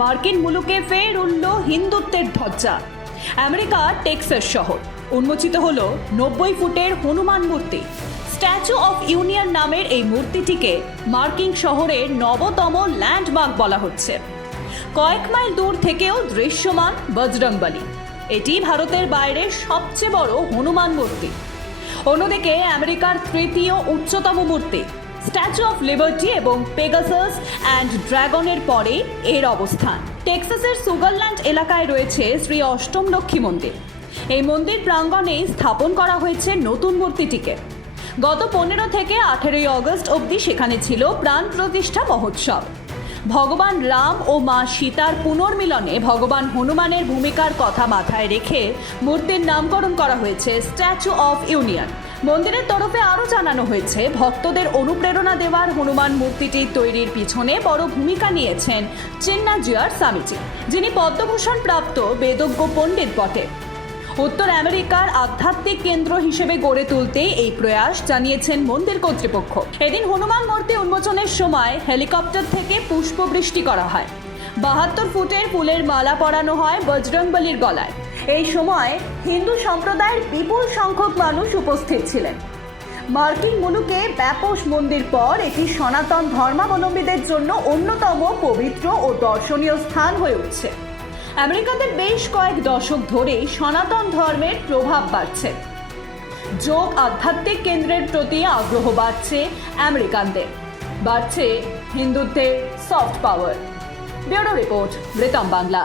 মার্কিন মুলুকে ফের উঠল হিন্দুত্বের ধ্বজা। আমেরিকা, টেক্সাস শহর। উন্মোচিত হল নব্বই ফুটের হনুমান মূর্তি। স্ট্যাচু অফ ইউনিয়ন নামের এই মূর্তিটিকে মার্কিন শহরের নবতম ল্যান্ডমার্ক বলা হচ্ছে। কয়েক মাইল দূর থেকেও দৃশ্যমান বজরংবলী। এটি ভারতের বাইরে সবচেয়ে বড় হনুমান মূর্তি। অন্যদিকে আমেরিকার তৃতীয় উচ্চতম মূর্তি স্ট্যাচু অফ লিবার্টি এবং পেগাসাস অ্যান্ড ড্রাগনের পরে এর অবস্থান। টেক্সাসের সুগারল্যান্ড এলাকায় রয়েছে শ্রী অষ্টম লক্ষ্মী মন্দির। এই মন্দির প্রাঙ্গণে স্থাপন করা হয়েছে নতুন মূর্তিটিকে। গত পনেরো থেকে আঠেরোই অগস্ট অবধি সেখানে ছিল প্রাণ প্রতিষ্ঠা মহোৎসব। ভগবান রাম ও মা সীতার পুনর্মিলনে ভগবান হনুমানের ভূমিকার কথা মাথায় রেখে মূর্তির নামকরণ করা হয়েছে স্ট্যাচু অফ ইউনিয়ন। মন্দিরের তরফে আরও জানানো হয়েছে, ভক্তদের অনুপ্রেরণা দেওয়ার হনুমান মূর্তিটি তৈরির পিছনে বড় ভূমিকা নিয়েছেন চিন্নাজিয়ার স্বামীজি, যিনি পদ্মভূষণ প্রাপ্ত বেদজ্ঞ পণ্ডিত বটে। উত্তর আমেরিকার আধ্যাত্মিক কেন্দ্র হিসেবে গড়ে তুলতে এই প্রয়াস জানিয়েছেন মন্দির কর্তৃপক্ষ। এদিন হনুমান মূর্তি উন্মোচনের সময় হেলিকপ্টার থেকে পুষ্পবৃষ্টি করা হয়। বাহাত্তর ফুটের ফুলের মালা পরানো হয় বজরংবলির গলায়। এই সময় হিন্দু সম্প্রদায়ের বিপুল সংখ্যক মানুষ উপস্থিত ছিলেন। মার্কিন মুলুকে ব্যাপস মন্দির পর এটি সনাতন ধর্মাবলম্বীদের জন্য অন্যতম পবিত্র ও দর্শনীয় স্থান হয়ে উঠছে। আমেরিকাতে বেশ কয়েক দশক ধরেই সনাতন ধর্মের প্রভাব বাড়ছে। যোগ আধ্যাত্মিক কেন্দ্রের প্রতি আগ্রহ বাড়ছে আমেরিকানদের। বাড়ছে হিন্দুত্বের soft power bureau report Ritam Bangla.